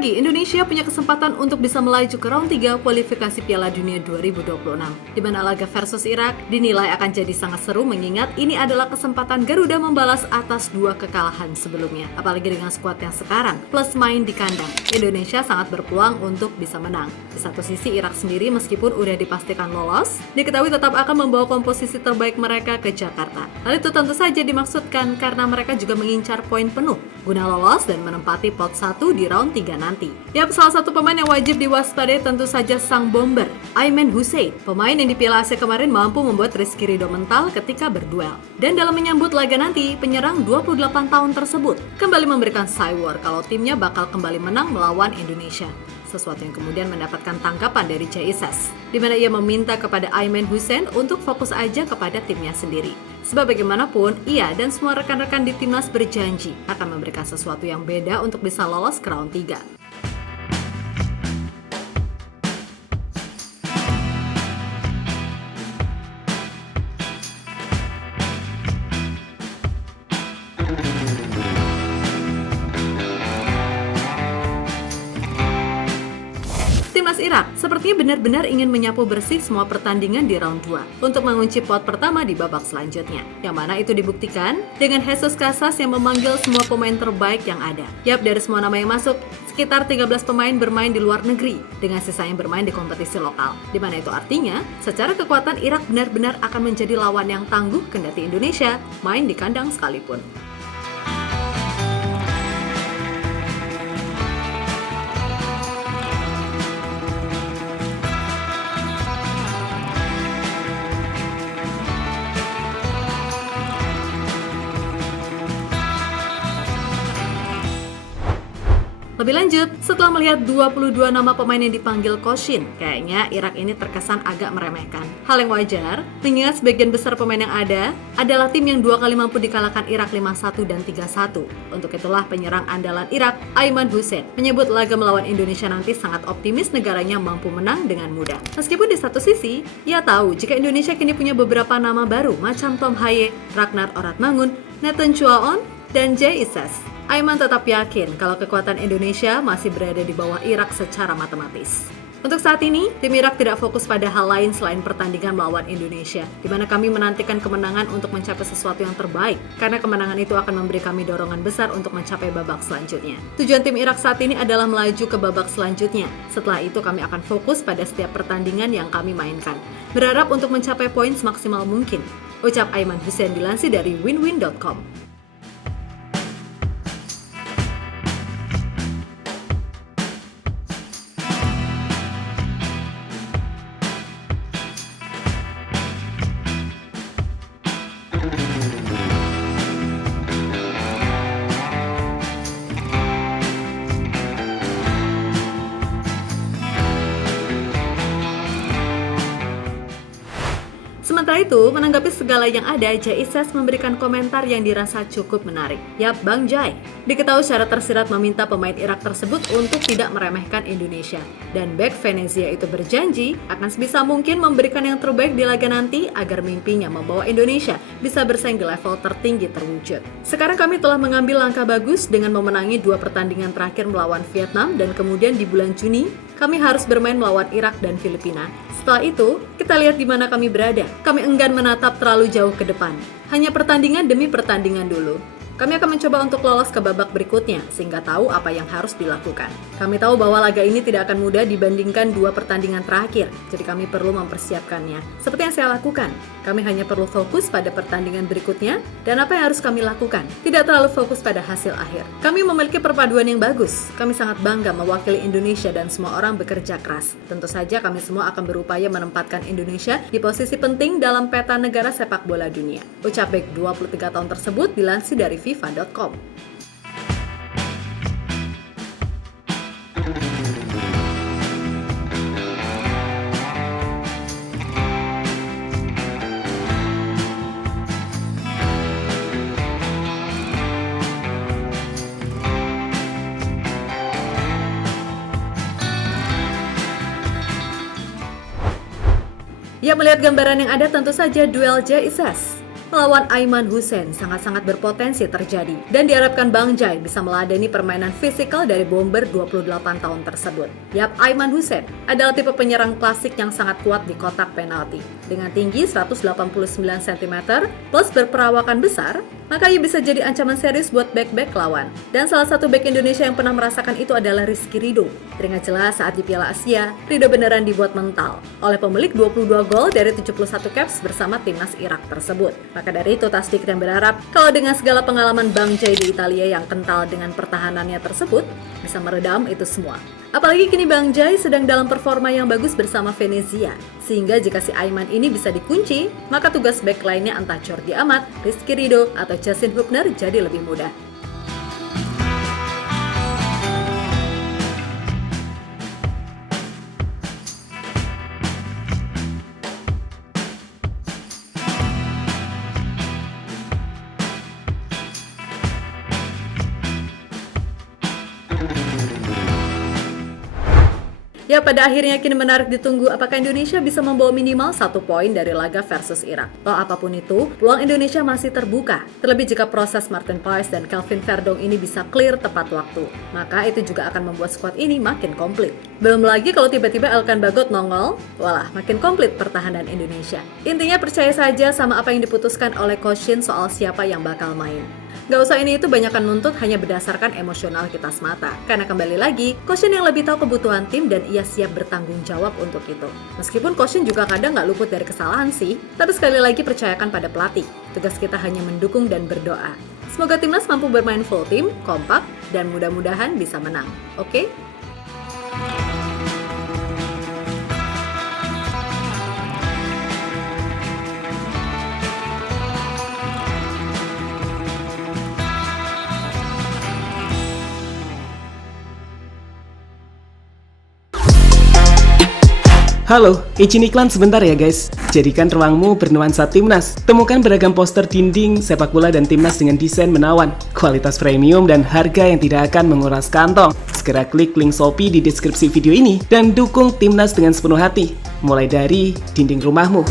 lagi, Indonesia punya kesempatan untuk bisa melaju ke round 3 kualifikasi Piala Dunia 2026, di mana laga versus Irak dinilai akan jadi sangat seru mengingat ini adalah kesempatan Garuda membalas atas 2 kekalahan sebelumnya. Apalagi dengan skuad yang sekarang, plus main di kandang, Indonesia sangat berpeluang untuk bisa menang. Di satu sisi, Irak sendiri meskipun udah dipastikan lolos, diketahui tetap akan membawa komposisi terbaik mereka ke Jakarta. Hal itu tentu saja dimaksudkan karena mereka juga mengincar poin penuh guna lolos dan menempati pot 1 di round 3 nanti. Yap, salah satu pemain yang wajib diwaspadai tentu saja sang bomber, Aiman Hussein. Pemain yang di Piala Asia kemarin mampu membuat Rizky Ridho mental ketika berduel. Dan dalam menyambut laga nanti, penyerang 28 tahun tersebut kembali memberikan cywar kalau timnya bakal kembali menang melawan Indonesia. Sesuatu yang kemudian mendapatkan tanggapan dari JISS, di mana ia meminta kepada Aiman Hussein untuk fokus aja kepada timnya sendiri. Sebab bagaimanapun, ia dan semua rekan-rekan di timnas berjanji akan memberikan sesuatu yang beda untuk bisa lolos ke round 3. Timnas Irak sepertinya benar-benar ingin menyapu bersih semua pertandingan di round 2 untuk mengunci pot pertama di babak selanjutnya. Yang mana itu dibuktikan dengan Jesus Casas yang memanggil semua pemain terbaik yang ada. Yap, dari semua nama yang masuk, sekitar 13 pemain bermain di luar negeri dengan sisanya bermain di kompetisi lokal. Di mana itu artinya, secara kekuatan Irak benar-benar akan menjadi lawan yang tangguh kendati Indonesia main di kandang sekalipun. Lebih lanjut, setelah melihat 22 nama pemain yang dipanggil Coach Shin, kayaknya Irak ini terkesan agak meremehkan. Hal yang wajar, mengingat sebagian besar pemain yang ada adalah tim yang 2 kali mampu dikalahkan Irak 5-1 dan 3-1. Untuk itulah penyerang andalan Irak, Aiman Hussein, menyebut laga melawan Indonesia nanti sangat optimis negaranya mampu menang dengan mudah. Meskipun di satu sisi, ia tahu jika Indonesia kini punya beberapa nama baru macam Tom Haye, Ragnar Oratmangun, Nathan Chuaon, dan JISS. Aiman tetap yakin kalau kekuatan Indonesia masih berada di bawah Irak secara matematis. Untuk saat ini, tim Irak tidak fokus pada hal lain selain pertandingan melawan Indonesia, di mana kami menantikan kemenangan untuk mencapai sesuatu yang terbaik, karena kemenangan itu akan memberi kami dorongan besar untuk mencapai babak selanjutnya. Tujuan tim Irak saat ini adalah melaju ke babak selanjutnya. Setelah itu kami akan fokus pada setiap pertandingan yang kami mainkan, berharap untuk mencapai poin semaksimal mungkin, ucap Aiman Hussein dilansir dari winwin.com. Sementara itu, menanggapi segala yang ada, JISS memberikan komentar yang dirasa cukup menarik. Yap, Bang Jai diketahui secara tersirat meminta pemain Irak tersebut untuk tidak meremehkan Indonesia. Dan bek Venezia itu berjanji akan sebisa mungkin memberikan yang terbaik di laga nanti agar mimpinya membawa Indonesia bisa bersaing di level tertinggi terwujud. Sekarang kami telah mengambil langkah bagus dengan memenangi 2 pertandingan terakhir melawan Vietnam dan kemudian di bulan Juni kami harus bermain melawan Irak dan Filipina. Setelah itu, kita lihat di mana kami berada. Kami enggan menatap terlalu jauh ke depan. Hanya pertandingan demi pertandingan dulu. Kami akan mencoba untuk lolos ke babak berikutnya, sehingga tahu apa yang harus dilakukan. Kami tahu bahwa laga ini tidak akan mudah dibandingkan 2 pertandingan terakhir, jadi kami perlu mempersiapkannya. Seperti yang saya lakukan, kami hanya perlu fokus pada pertandingan berikutnya, dan apa yang harus kami lakukan. Tidak terlalu fokus pada hasil akhir. Kami memiliki perpaduan yang bagus. Kami sangat bangga mewakili Indonesia dan semua orang bekerja keras. Tentu saja kami semua akan berupaya menempatkan Indonesia di posisi penting dalam peta negara sepak bola dunia. Ucap bek 23 tahun tersebut dilansir dari FIFA.com. Ia melihat gambaran yang ada tentu saja duel JISS. melawan Aiman Hussein sangat-sangat berpotensi terjadi dan diharapkan Bang Jai bisa meladeni permainan fisikal dari bomber 28 tahun tersebut. Yap, Aiman Hussein adalah tipe penyerang klasik yang sangat kuat di kotak penalti. Dengan tinggi 189 cm plus berperawakan besar, maka ia bisa jadi ancaman serius buat bek-bek lawan. Dan salah satu bek Indonesia yang pernah merasakan itu adalah Rizky Ridho. Teringat jelas saat di Piala Asia, Ridho beneran dibuat mental oleh pemilik 22 gol dari 71 caps bersama timnas Irak tersebut. Maka dari itu tak sedikit yang berharap kalau dengan segala pengalaman Bang Jai di Italia yang kental dengan pertahanannya tersebut bisa meredam itu semua. Apalagi kini Bang Jai sedang dalam performa yang bagus bersama Venezia. Sehingga jika si Aiman ini bisa dikunci, maka tugas back lainnya entah Jordi Amat, Rizky Ridho, atau Justin Hubner jadi lebih mudah. Ya, pada akhirnya kini menarik ditunggu apakah Indonesia bisa membawa minimal 1 poin dari laga versus Irak. Toh apapun itu, peluang Indonesia masih terbuka. Terlebih jika proses Martin Paes dan Kelvin Verdong ini bisa clear tepat waktu. Maka itu juga akan membuat skuad ini makin komplit. Belum lagi kalau tiba-tiba Elkan Bagot nongol, walah makin komplit pertahanan Indonesia. Intinya percaya saja sama apa yang diputuskan oleh Coach Shin soal siapa yang bakal main. Gak usah ini itu banyakkan nuntut hanya berdasarkan emosional kita semata. Karena kembali lagi, Coach Shin yang lebih tahu kebutuhan tim dan ia siap bertanggung jawab untuk itu. Meskipun Coach Shin juga kadang gak luput dari kesalahan sih, tapi sekali lagi percayakan pada pelatih. Tugas kita hanya mendukung dan berdoa. Semoga timnas mampu bermain full tim, kompak, dan mudah-mudahan bisa menang. Oke? Halo, izin iklan sebentar ya guys. Jadikan ruangmu bernuansa timnas. Temukan beragam poster dinding, sepak bola dan timnas dengan desain menawan, kualitas premium dan harga yang tidak akan menguras kantong. Segera klik link Shopee di deskripsi video ini dan dukung timnas dengan sepenuh hati. Mulai dari dinding rumahmu.